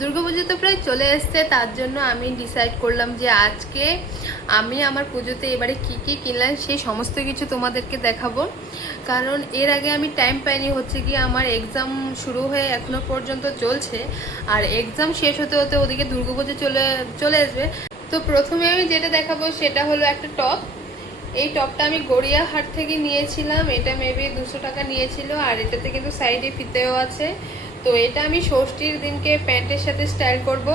দুর্গাপুজো তো প্রায় চলে এসছে, তার জন্য আমি ডিসাইড করলাম যে আজকে আমি আমার পুজোতে এবারে কি কি কিনলাম সেই সমস্ত কিছু তোমাদেরকে দেখাবো। কারণ এর আগে আমি টাইম পাইনি, হচ্ছে কি আমার এক্সাম শুরু হয়ে এখনো পর্যন্ত চলছে, আর এক্সাম শেষ হতে হতে ওদিকে দুর্গাপুজো চলে আসবে। তো প্রথমে আমি যেটা দেখাবো সেটা হলো একটা টপ। এই টপটা আমি গড়িয়াহাট থেকে নিয়েছিলাম, এটা মেবি 200 টাকা নিয়েছিল, আর এটাতে কিন্তু সাইডে ফিতেও আছে। তো এটা আমি ষষ্ঠীর দিনকে প্যান্টের সাথে স্টাইল করব,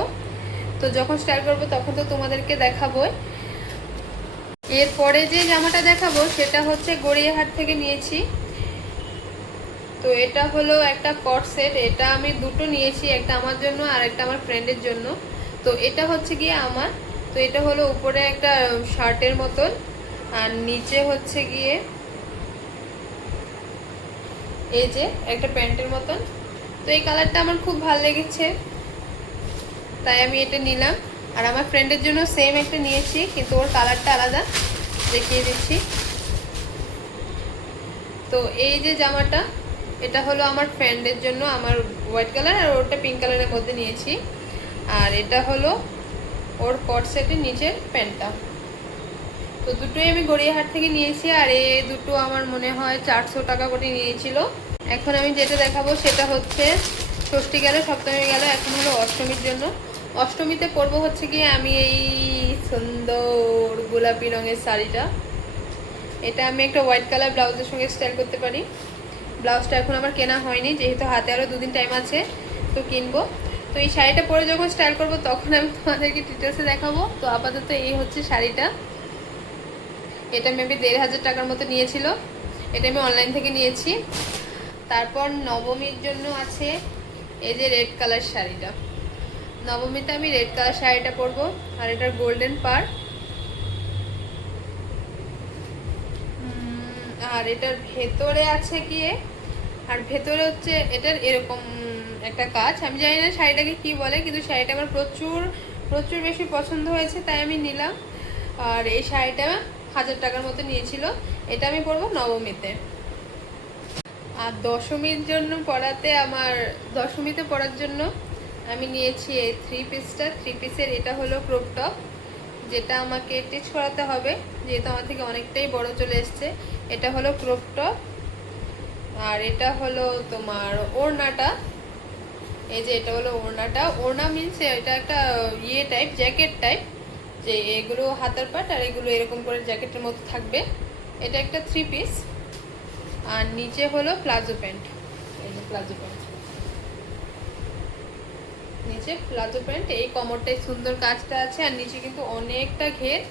তো যখন স্টাইল করব তখন তো তোমাদেরকে দেখাবো। এরপরে যে জামাটা দেখাবো সেটা হচ্ছে গড়িয়াহাট থেকে নিয়েছি। তো এটা হলো একটা কট সেট, এটা আমি দুটো নিয়েছি, একটা আমার জন্য আর একটা আমার ফ্রেন্ডের জন্য। তো এটা হচ্ছে গিয়ে আমার, তো এটা হলো উপরে একটা শার্টের মতন আর নিচে হচ্ছে গিয়ে এই যে একটা প্যান্টের মতন। তো এই কালারটা আমার খুব ভালো লেগেছে, তাই আমি এটা নিলাম। আর আমার ফ্রেন্ডের জন্য সেম একটা নিয়েছি, কিন্তু ওর কালারটা আলাদা, দেখিয়ে দিচ্ছি। তো এই যে জামাটা, এটা হলো আমার ফ্রেন্ডের জন্য, আমার হোয়াইট কালার আর ওরটা পিঙ্ক কালারের মধ্যে নিয়েছি। আর এটা হলো ওর কট সেটের নিচের প্যান্টটা। তো দুটোই আমি গড়িয়াহাট থেকে নিয়েছি, আর এই দুটো আমার মনে হয় 400 টাকা করে নিয়েছিল। এখন আমি যেটা দেখাবো সেটা হচ্ছে ষষ্ঠী গেল, সপ্তমী গেল, এখন হলো অষ্টমীর জন্য। অষ্টমীতে পরবো হচ্ছে গিয়ে আমি এই সুন্দর গোলাপি রঙের শাড়িটা। এটা আমি একটা হোয়াইট কালার ব্লাউজের সঙ্গে স্টাইল করতে পারি। ব্লাউজটা এখন আমার কেনা হয়নি, যেহেতু হাতে আরও 2 দিন টাইম আছে, তো কিনবো। তো এই শাড়িটা পরে যখন স্টাইল করবো তখন আমি তোমাদেরকে ডিটেলসে দেখাবো। তো আপাতত এই হচ্ছে শাড়িটা, এটা মেবি 1500 টাকার মতো নিয়েছিল, এটা আমি অনলাইন থেকে নিয়েছি। তারপর নবমীর জন্য আছে এই যে রেড কালার শাড়িটা। নবমীতে আমি রেড কালার শাড়িটা পরবো, আর এটার গোল্ডেন পার। আর এটার ভেতরে আছে গিয়ে, আর ভেতরে হচ্ছে এটার এরকম একটা কাজ, আমি জানি না শাড়িটাকে কি বলে, কিন্তু শাড়িটা আমার প্রচুর প্রচুর বেশি পছন্দ হয়েছে, তাই আমি নিলাম। আর এই শাড়িটা 1000 টাকার মতো নিয়েছিল, এটা আমি পরবো নবমীতে। আর দশমীর জন্য দশমীতে পরার জন্য আমি নিয়েছি এই 3 পিসটা। 3 পিসের এটা হলো ক্রপ টপ, যেটা আমাকে স্টিচ করাতে হবে, যেহেতু আমার থেকে অনেকটাই বড় চলে এসছে। এটা হলো ক্রপ টপ, আর এটা হলো তোমার ওড়নাটা। এই যে এটা হলো ওড়নাটা। ওড়না মিনস এটা একটা টাইপ, জ্যাকেট টাইপ, যে এগুলো হাতার পাট আর এগুলো এরকম করে জ্যাকেটের মতো থাকবে। এটা একটা 3 পিস, আর নিচে হলো প্লাজো প্যান্ট। এই যে প্লাজো প্যান্ট, নিচে প্লাজো প্যান্ট, এই কমরটায় সুন্দর কাজটা আছে, আর নিচে কিন্তু অনেকটা ঘের,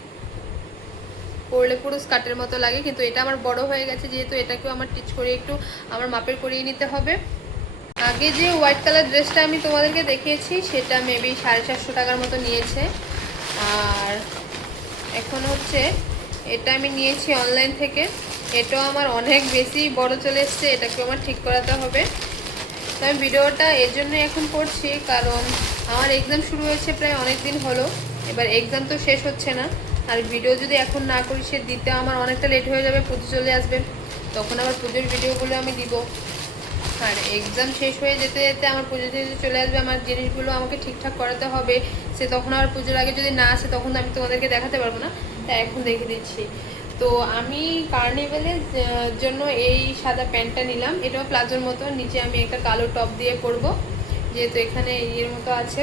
পরলে পুরো স্কার্টের মতো লাগে। কিন্তু এটা আমার বড় হয়ে গেছে, যেহেতু এটাকেও আমার টিচ করে একটু আমার মাপের করিয়ে নিতে হবে। আগে যে হোয়াইট কালার ড্রেসটা আমি তোমাদেরকে দেখিয়েছি সেটা মেবি 450 টাকার মতো নিয়েছে। আর এখন হচ্ছে এটা আমি নিয়েছি অনলাইন থেকে, এটাও আমার অনেক বেশি বড় চলে এসছে, এটাকেও আমার ঠিক করাতে হবে। তো আমি ভিডিওটা এর জন্যই এখন করছি, কারণ আমার এক্সাম শুরু হয়েছে প্রায় অনেক দিন হলো, এবার এক্সাম তো শেষ হচ্ছে না, আর ভিডিও যদি এখন না করি সে দিতে আমার অনেকটা লেট হয়ে যাবে, পুজো চলে আসবে, তখন আবার পুজোর ভিডিওগুলো আমি দিব। আর এক্সাম শেষ হয়ে যেতে যেতে আমার পুজো চলে আসবে, আমার জিনিসগুলো আমাকে ঠিকঠাক করাতে হবে, সে তখন আবার পুজোর আগে যদি না আসে তখন আমি তোমাদেরকে দেখাতে পারবো না, তাই এখন দেখে দিচ্ছি। তো আমি কার্নিভেলের জন্য এই সাদা প্যান্টটা নিলাম, এটাও প্লাজোর মতো, নিচে আমি একটা কালো টপ দিয়ে পরবো, যেহেতু এখানে এর মতো আছে।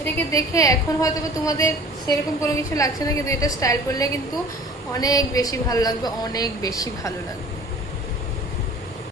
এটাকে দেখে এখন হয়তো তোমাদের সেরকম কোনো কিছু লাগছে না, কিন্তু এটা স্টাইল করলে কিন্তু অনেক বেশি ভালো লাগবে, অনেক বেশি ভালো লাগবে।